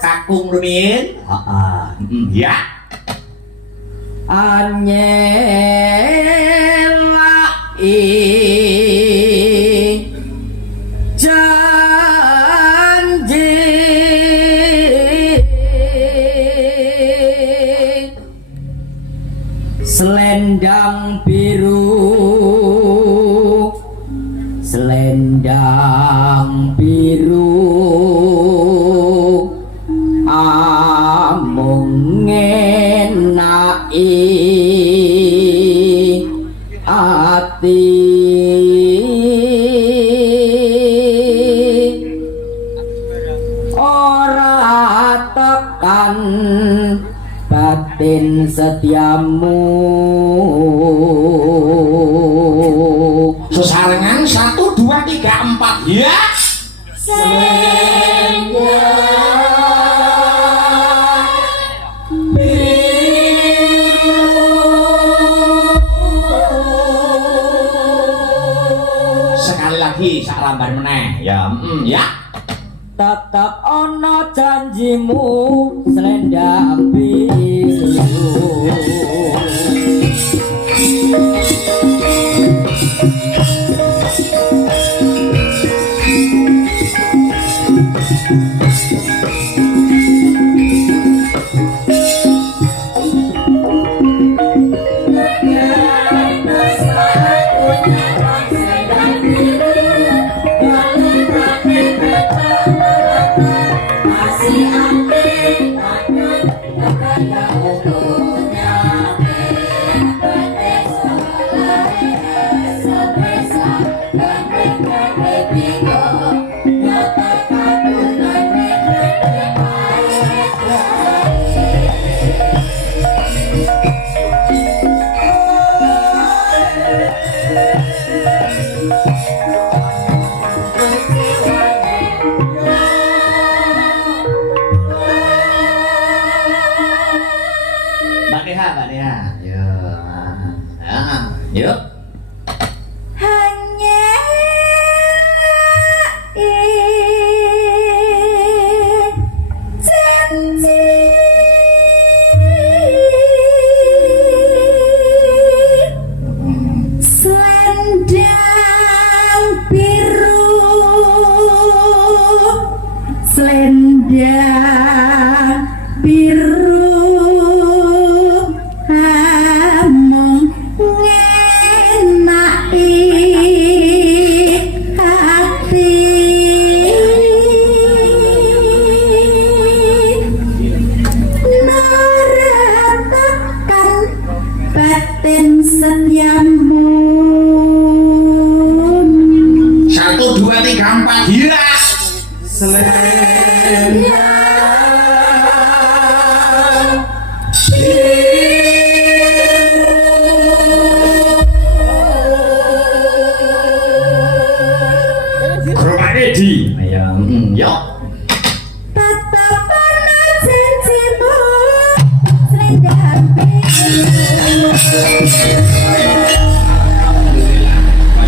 Kakung Rumin, ya. Anyelai janji selendang biru, selendang biru amung ngenai ati ora tekan batin setiamu. Sesarengan 1, 2, 3, 4 ya. Sekali lagi sak ramban meneh ya. Ya. Tetap ono janjimu selendang biru. Yuk. Hanya janji selendang biru, selendang biru setiamu. 1, 2, 3, 4 hiras selendang rumah Edi ayam yuk. Tetap ono janjimu selendang biru.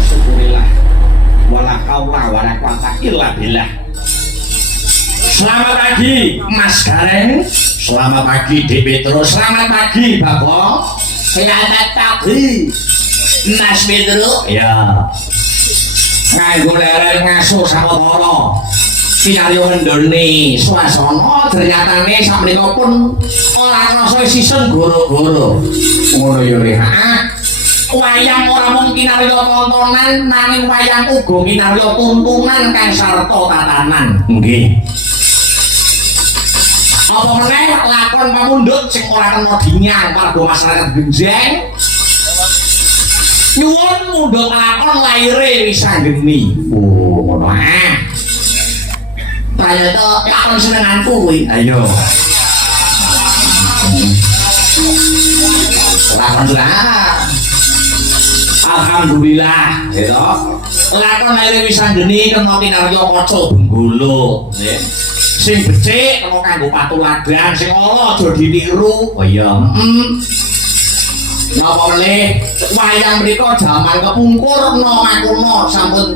Syukurillah wala kaula wala quwata illa billah. Selamat pagi Mas Gareng, selamat pagi Dek Petro, selamat pagi Bapak, selamat pagi Mas Petro. Ya, nganggo lereng ngasuh sawetara kinarya mendoni swasana ternyatane sakmenika pun ora krasa sisen goro-goro ngono ya le wayang ora mung kinarya tontonan nanging wayang uga kinarya tuntunan kang sarta tatanan nggih apa meneh lakon pamundhut sing ora kena dinyang warga masyarakat Genjeng nyuwun mundhut lakon laire Wisanggeni ngono ternyata lakon senenganku kuwi ayo lakon alhamdulillah gitu lakon laire Wisanggeni kena kinarya kaca Benggolo sing becik kena kanggo patuladan sing ala aja ditiru oh iya napa meneh wayang mriku jaman kepungkur nama kuno sampun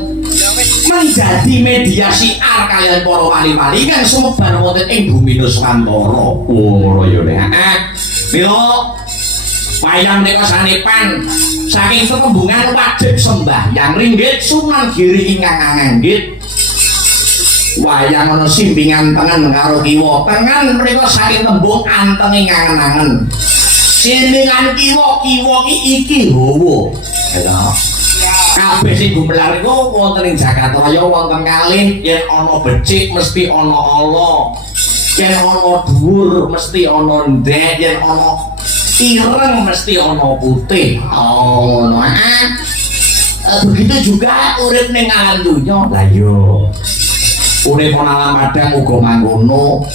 menjadi media siar kalian para wali-wali kang sumebar wonten ing bumi Nusantara. Oh ya nek. Mila wayang menika sanepan saking tetembungan wajib sembahyang ringgit Sunan Giri ingkang nganggit. Wayang ana simpingan tengen karo kiwa. Tengen menika saking tembung anteng ing angen-angen. Sinilan kiwa iki hawa. Ya. Kabeh sing gumelar iku wonten ing Jakarta Raya wonten kalih yen ana becik mesti ana ala. Yen ana dhuwur mesti ana ndek, yen ana ireng mesti ana putih. Oh, ngono. Begitu juga urip ning alam dunya. Lah yo. Urip ana alam padang uga mangkono.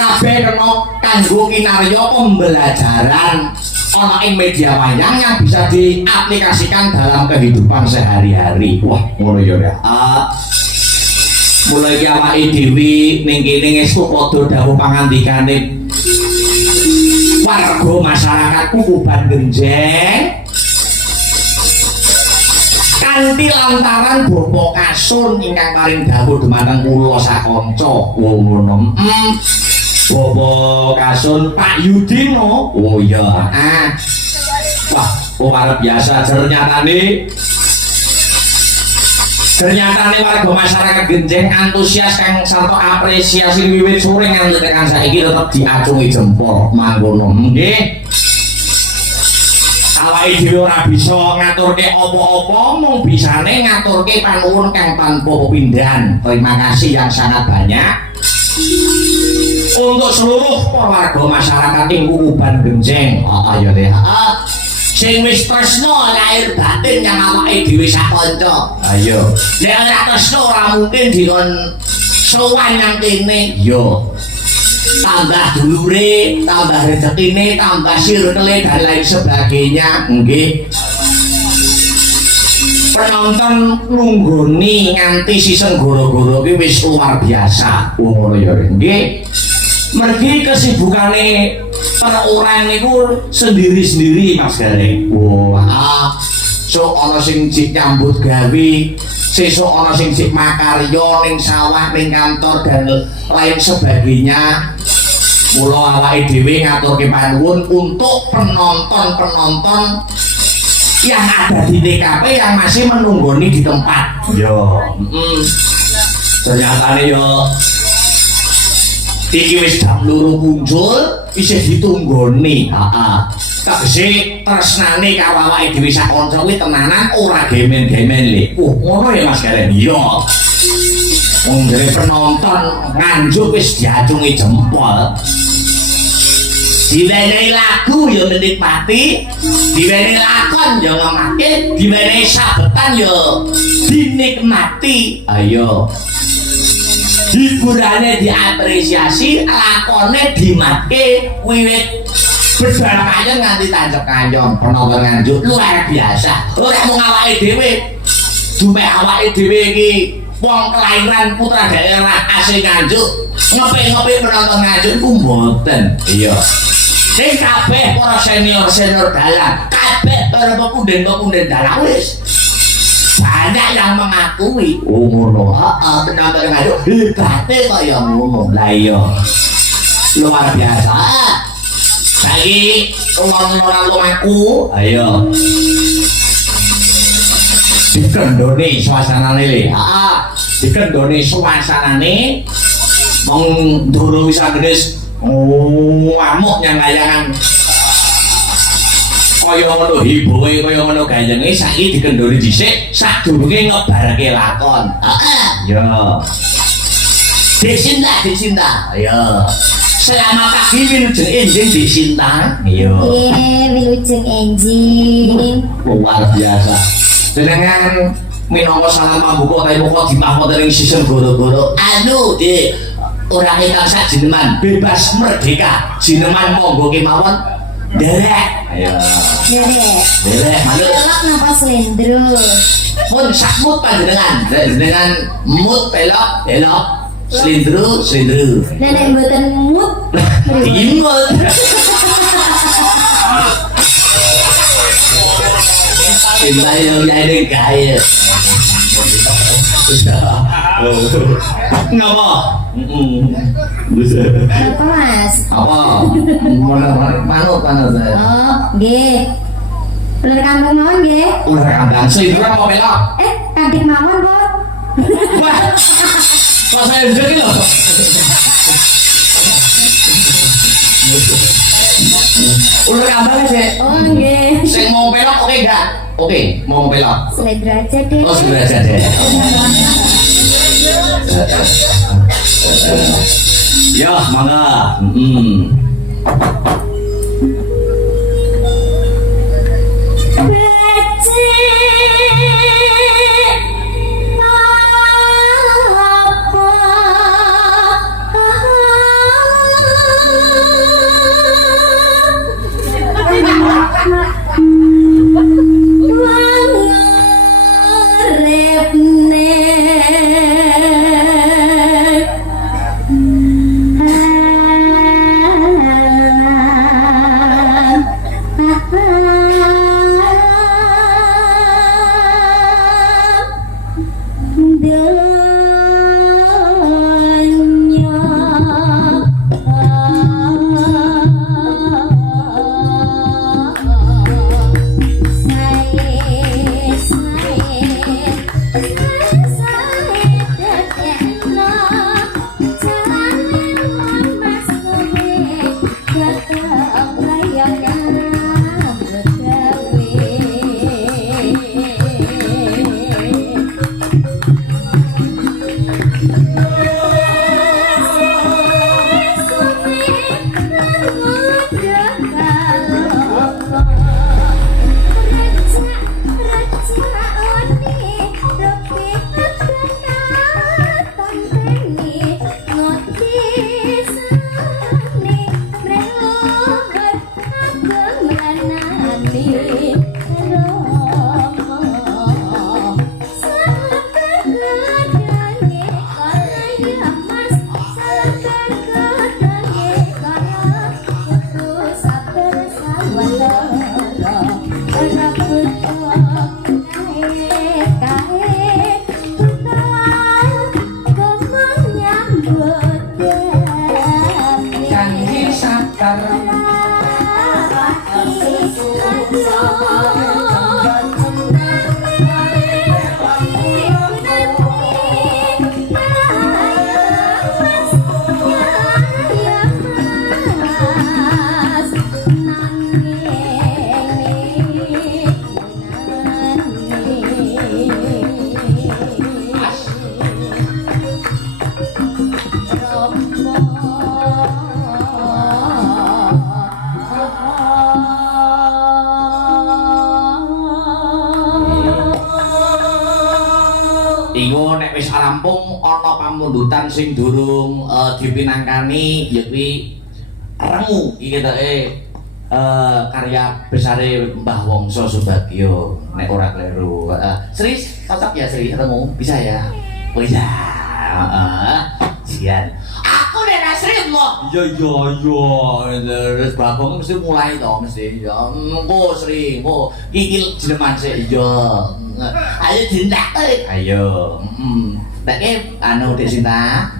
Kabeh kena kanggo kinarya pembelajaran ana ing media wayang yang bisa diaplikasikan dalam kehidupan sehari-hari. Wah, ngono ya. Mulai iki awake dhewe ning kene ngestu padha dawuh pangandikane warga masyarakat Kukuban Genjeng kanthi lantaran Bapa Kasun ingkang paring dawuh dumateng kula sakanca. Ngono. Bapa Kasun Pak Yudino. Oh iya. Wah, luar biasa ternyatane warga masyarakat Genjeng antusias kang sarta apresiasi wiwit sore nganti tekan saiki tetep diacungi jempol mangkono. Nggih. Awake dhewe ora bisa ngaturke apa-apa mung bisane ngaturke panuwun kang tanpa pepindhan. Terima kasih yang sangat banyak untuk seluruh warga masyarakat ing Kukuban Genjeng. Ya deh. Sing wis tresno lahir batin yang awake dhewe sakanca. Ayo. Nek ora tresno ora mungkin dikon sowan nang kene. Yo. Tambah dulure, tambah rezekine, tambah sirkele dan lain sebagainya. Nggih. Penonton nunggoni nganti sisen goro-goro ki wis luar biasa. Ngono ya nggih. Mergi kesibukane para orang niku sendiri-sendiri Mas Gareng. Wah, sok ana sing cik nyambut gawe, sesuk ana sing cik makarya ning sawah, ning kantor dan lain sebagainya. Mula awake dhewe ngaturke panuwun untuk penonton-penonton yang ada di TKP yang masih menunggoni di tempat. Yo, ternyata yo iki wis jam 2 muncul isih ditunggoni. Tegese tresnane karo awake dhewe sak kanca kuwi tenanan ora gemen-gemen le. Ngono ya Mas Garen. Iya. Wong dhewe penonton nganjuk wis diacungi jempol. Diwenehi lagu ya menikmati, diwenehi lakon ya ngemake, diwenehi sabetan ya dinikmati. Ayo. Hiburane diapresiasi, lakone dimake wiwit bedal kayong nganti tancep kayong. Penonton nganjuk luar biasa. Ora mung awake dhewe, dume awake dhewe iki wong kelahiran putra daerah asli Nganjuk, ngopi-ngopi penonton Nganjuk ku mboten. Iya. Sing kabeh para senior-senior dalang, kabeh para pepunden-pepunden dalang wis banyak yang mengakui. Oh ngono. Penonton Nganjuk hebate kaya ngono. Lah iya. Luar biasa. Saiki wong-wong lumaku, ayo. dikendoni suasanane le. Heeh. Dikendoni suasanane wong Ndoro wis anggenes ngamuk nyang kayangan. Kaya ngono hiboe kaya ngono gayenge saiki dikendoni dhisik sadurunge ngebarake lakon. Heeh. Ya. Desinta. Ya. Selamat pagi Wilujeng Enjing Desinta. Ya. Wilujeng Enjing. Luar biasa. Jenengan minangka salam pambuka utawi muka dimahmud ing sisih goro-goro. Anu, Dik. Orang ingkang sajenengan bebas merdeka. Jenengan monggo kemawon. Derek. Ayo. Derek. Manut. Pelok napa slendro? Pun sakmut panjenengan. Jenengan mut pelok. Slendro. Nenek mboten mut. Imut. Cinta yang jadi kaya. Ngapa? Apa Mas? Apa? Manut. Oh, nggih. Ular kampung mawon nggih. Ular kandang slendro apa pelok? Kandik mawon kok. Wah. Kok saya jadi loh. Ular kandang sih. Oh, nggih. Sing mau pelok oke enggak? Oke, mau pelok. Slendro aja deh. Oh, slendro aja deh. Ya, mangga. Iku nek wis rampung ana pamundutan sing durung dipinangkani ya kuwi Remu iki keteke karya besare Mbah Wongso Subagyo nek ora kleru. Sri cocok ya Sri ketemu bisa ya? Oh iya. Sian. Aku nek Sri mo. Iya. Terus Bagong mesti mulai to mesti. Ya engko Sri, engko iki jeneman sik iya. Ayo dindak ayo. Nek anu Dek Sinta.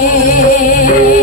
nggih